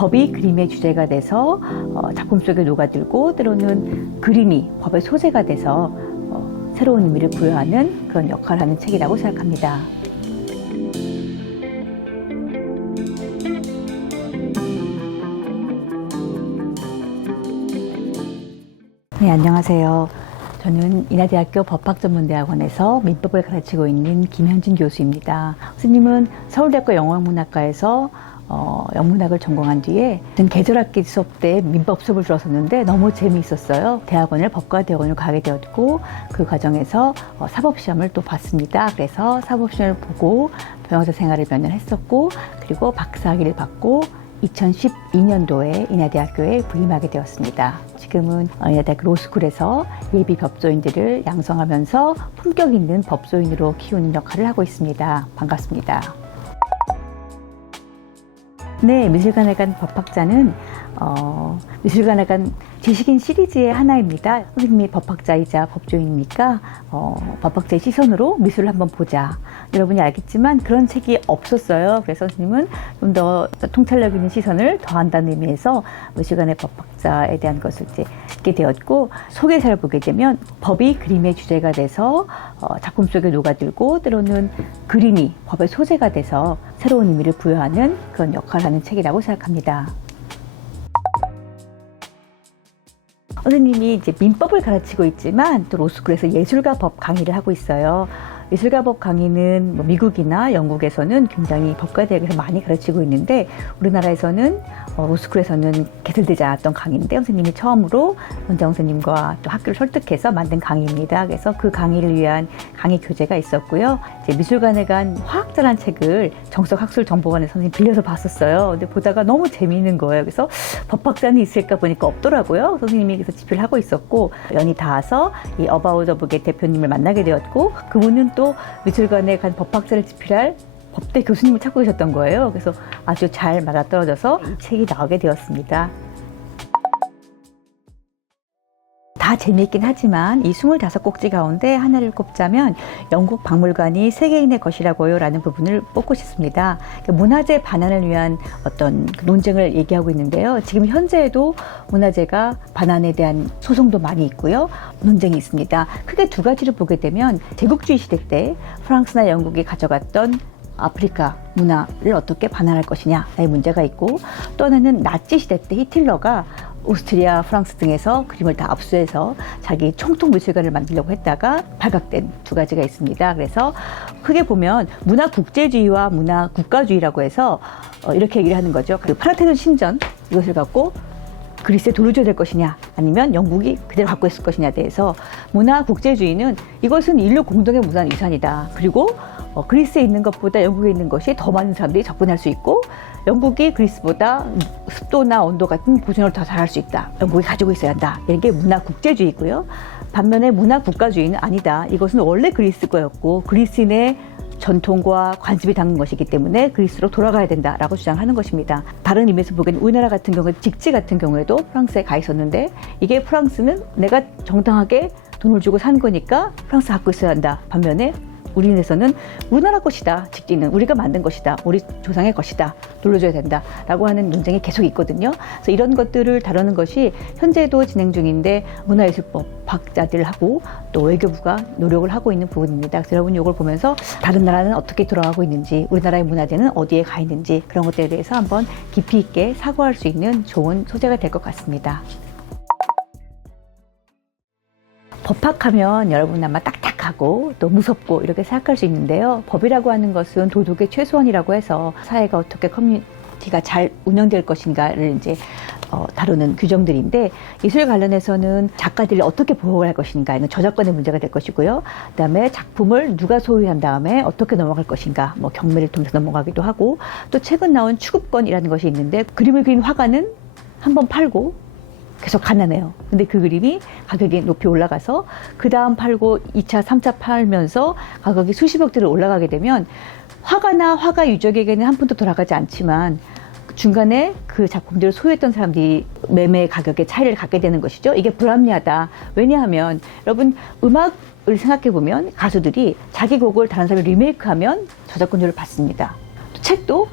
법이 그림의 주제가 돼서 작품 속에 녹아들고 때로는 그림이 법의 소재가 돼서 새로운 의미를 부여하는 그런 역할을 하는 책이라고 생각합니다. 네, 안녕하세요. 저는 인하대학교 법학전문대학원에서 민법을 가르치고 있는 김현진 교수입니다. 선생님은 서울대학교 영어문학과에서 영문학을 전공한 뒤에 계절학기 수업 때 민법 수업을 들었었는데 너무 재미있었어요. 법과대학원을 가게 되었고 그 과정에서 사법시험을 또 봤습니다. 그래서 사법시험을 보고 변호사 생활을 몇 년 했었고 그리고 박사학위를 받고 2012년도에 인하대학교에 부임하게 되었습니다. 지금은 인하대학교 로스쿨에서 예비 법조인들을 양성하면서 품격 있는 법조인으로 키우는 역할을 하고 있습니다. 반갑습니다. 네, 미술관에 간 법학자는 미술관에 간 지식인 시리즈의 하나입니다. 선생님이 법학자이자 법조인이니까 법학자의 시선으로 미술을 한번 보자. 여러분이 알겠지만 그런 책이 없었어요. 그래서 선생님은 좀 더 통찰력 있는 시선을 더한다는 의미에서 미술관의 법학자에 대한 것을 이제 읽게 되었고, 소개서를 보게 되면 법이 그림의 주제가 돼서 작품 속에 녹아들고 때로는 그림이 법의 소재가 돼서 새로운 의미를 부여하는 그런 역할을 하는 책이라고 생각합니다. 선생님이 이제 민법을 가르치고 있지만 또 로스쿨에서 예술가 법 강의를 하고 있어요. 예술가 법 강의는 미국이나 영국에서는 굉장히 법과대학에서 많이 가르치고 있는데 우리나라에서는 로스쿨에서는 개설되지 않았던 강의인데 선생님이 처음으로 원장 선생님과 또 학교를 설득해서 만든 강의입니다. 그래서 그 강의를 위한 강의 교재가 있었고요. 이제 미술관에 간 화학자라는 책을 정석학술정보관에서 선생님 빌려서 봤었어요. 근데 보다가 너무 재미있는 거예요. 그래서 법학자는 있을까 보니까 없더라고요. 선생님이 그래서 집필을 하고 있었고 연이 닿아서 이 어바웃 더 북의 대표님을 만나게 되었고 그분은 또 미술관에 간 법학자를 집필할 법대 교수님을 찾고 계셨던 거예요. 그래서 아주 잘 맞아떨어져서 이 책이 나오게 되었습니다. 다 재미있긴 하지만 이 25꼭지 가운데 하나를 꼽자면 영국 박물관이 세계인의 것이라고요 라는 부분을 뽑고 싶습니다. 문화재 반환을 위한 어떤 논쟁을 얘기하고 있는데요. 지금 현재에도 문화재가 반환에 대한 소송도 많이 있고요. 논쟁이 있습니다. 크게 두 가지를 보게 되면 제국주의 시대 때 프랑스나 영국이 가져갔던 아프리카 문화를 어떻게 반환할 것이냐의 문제가 있고, 또 하나는 나치 시대 때 히틀러가 오스트리아, 프랑스 등에서 그림을 다 압수해서 자기 총통 미술관을 만들려고 했다가 발각된 두 가지가 있습니다. 그래서 크게 보면 문화 국제주의와 문화 국가주의라고 해서 이렇게 얘기를 하는 거죠. 그 파르테논 신전 이것을 갖고 그리스에 돌려줘야 될 것이냐 아니면 영국이 그대로 갖고 있을 것이냐에 대해서 문화 국제주의는 이것은 인류 공동의 문화유산이다. 그리고 그리스에 있는 것보다 영국에 있는 것이 더 많은 사람들이 접근할 수 있고 영국이 그리스보다 습도나 온도 같은 보존을 더 잘할 수 있다. 영국이 가지고 있어야 한다. 이게 문화 국제주의고요. 반면에 문화 국가주의는 아니다. 이것은 원래 그리스 거였고 그리스인의 전통과 관습이 담긴 것이기 때문에 그리스로 돌아가야 된다라고 주장하는 것입니다. 다른 의미에서 보기에는 우리나라 같은 경우에 직지 같은 경우에도 프랑스에 가 있었는데 이게 프랑스는 내가 정당하게 돈을 주고 산 거니까 프랑스 갖고 있어야 한다. 반면에 우리나라에서는 우리나라 것이다. 직지는 우리가 만든 것이다. 우리 조상의 것이다. 돌려줘야 된다. 라고 하는 논쟁이 계속 있거든요. 그래서 이런 것들을 다루는 것이 현재도 진행 중인데 문화예술법 학자들하고 또 외교부가 노력을 하고 있는 부분입니다. 그래서 여러분이 이걸 보면서 다른 나라는 어떻게 돌아가고 있는지 우리나라의 문화재는 어디에 가 있는지 그런 것들에 대해서 한번 깊이 있게 사고할 수 있는 좋은 소재가 될 것 같습니다. 법학하면 여러분 아마 딱딱하고 또 무섭고 이렇게 생각할 수 있는데요. 법이라고 하는 것은 도덕의 최소한이라고 해서 사회가 어떻게 커뮤니티가 잘 운영될 것인가를 이제 다루는 규정들인데 예술 관련해서는 작가들이 어떻게 보호를 할 것인가 이건 저작권의 문제가 될 것이고요. 그다음에 작품을 누가 소유한 다음에 어떻게 넘어갈 것인가 뭐 경매를 통해서 넘어가기도 하고 또 최근 나온 추구권이라는 것이 있는데 그림을 그린 화가는 한번 팔고 계속 가난해요. 근데 그 그림이 가격이 높이 올라가서 그 다음 팔고 2차, 3차 팔면서 가격이 수십억대로 올라가게 되면 화가나 화가 유족에게는 한 푼도 돌아가지 않지만 중간에 그 작품들을 소유했던 사람들이 매매 가격의 차이를 갖게 되는 것이죠. 이게 불합리하다. 왜냐하면 여러분 음악을 생각해보면 가수들이 자기 곡을 다른 사람이 리메이크하면 저작권료를 받습니다. 또 책도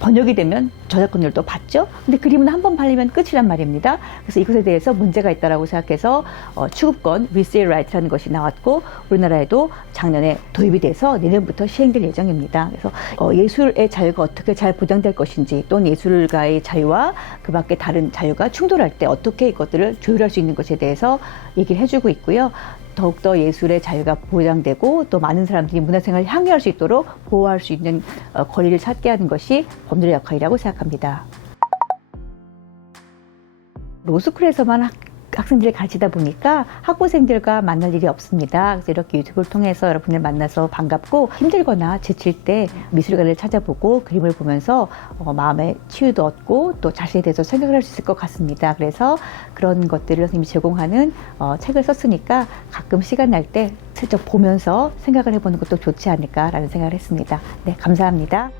번역이 되면 저작권료도 받죠. 근데 그림은 한 번 팔리면 끝이란 말입니다. 그래서 이것에 대해서 문제가 있다라고 생각해서 취급권 resale right라는 것이 나왔고 우리나라에도 작년에 도입이 돼서 내년부터 시행될 예정입니다. 그래서 예술의 자유가 어떻게 잘 보장될 것인지 또는 예술가의 자유와 그 밖에 다른 자유가 충돌할 때 어떻게 이것들을 조율할 수 있는 것에 대해서 얘기를 해주고 있고요. 더욱더 예술의 자유가 보장되고 또 많은 사람들이 문화생활을 향유할 수 있도록 보호할 수 있는 권리를 찾게 하는 것이 법률의 역할이라고 생각합니다. 로스쿨에서만 학생들을 가르치다 보니까 학부생들과 만날 일이 없습니다. 그래서 이렇게 유튜브를 통해서 여러분을 만나서 반갑고 힘들거나 지칠 때 미술관을 찾아보고 그림을 보면서 마음의 치유도 얻고 또 자신에 대해서 생각을 할 수 있을 것 같습니다. 그래서 그런 것들을 선생님이 제공하는 책을 썼으니까 가끔 시간 날 때 슬쩍 보면서 생각을 해보는 것도 좋지 않을까라는 생각을 했습니다. 네, 감사합니다.